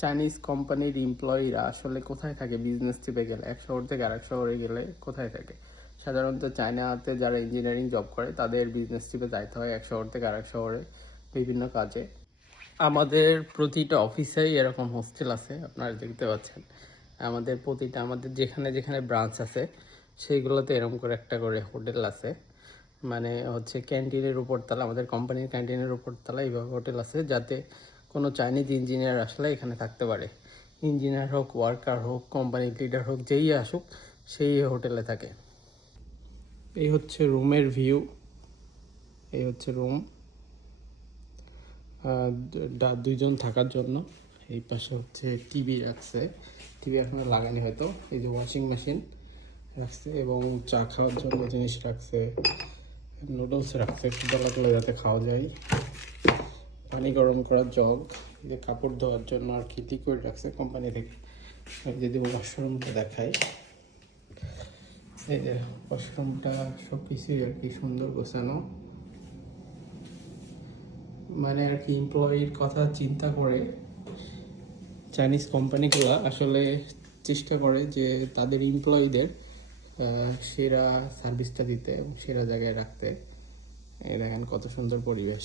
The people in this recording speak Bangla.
চাইনিজ কোম্পানির এমপ্লয়িরা আসলে কোথায় থাকে? বিজনেস ট্রিপে গেলে এক শহর থেকে আরেক শহরে গেলে কোথায় থাকে? সাধারণত চায়নাতে যারা ইঞ্জিনিয়ারিং জব করে তাদের বিজনেস ট্রিপে যাইতে হয় এক শহর থেকে আরেক শহরে বিভিন্ন কাজে। আমাদের প্রতিটা অফিসেই এরকম হোস্টেল আছে, আপনারা দেখতে পাচ্ছেন। আমাদের যেখানে যেখানে ব্রাঞ্চ আছে সেইগুলোতে এরকম করে একটা করে হোটেল আছে। মানে হচ্ছে ক্যান্টিনের উপরতলা, আমাদের কোম্পানির ক্যান্টিনের উপরতলা এইভাবে হোটেল আছে, যাতে কোনো চাইনিজ ইঞ্জিনিয়ার আসলে এখানে থাকতে পারে। ইঞ্জিনিয়ার হোক, ওয়ার্কার হোক, কোম্পানির লিডার হোক, যেই আসুক সেই হোটেলে থাকে। এই হচ্ছে রুমের ভিউ, এই হচ্ছে রুম দুইজন থাকার জন্য। এই পাশে হচ্ছে টিভি রাখছে, টিভি এখনো লাগানি হয়তো। এই যে ওয়াশিং মেশিন রাখছে এবং চা খাওয়ার জন্য জিনিস রাখছে, নুডলস রাখছে ক্ষুদা লাগলে যাতে খাওয়া যায়, পানি গরম করার জগ, যে কাপড় ধোয়ার জন্য আর কি লিকুইড রাখছে কোম্পানি থেকে। যদি ওয়াশরুমটা দেখাই, এই যে ওয়াশরুমটা সব কিছুই আর কি সুন্দর গোছানো। মানে আর কি এমপ্লয়ির কথা চিন্তা করে চাইনিজ কোম্পানিগুলো আসলে চেষ্টা করে যে তাদের এমপ্লয়িদের সেরা সার্ভিসটা দিতে এবং সেরা জায়গায় রাখতে। এই দেখেন কত সুন্দর পরিবেশ।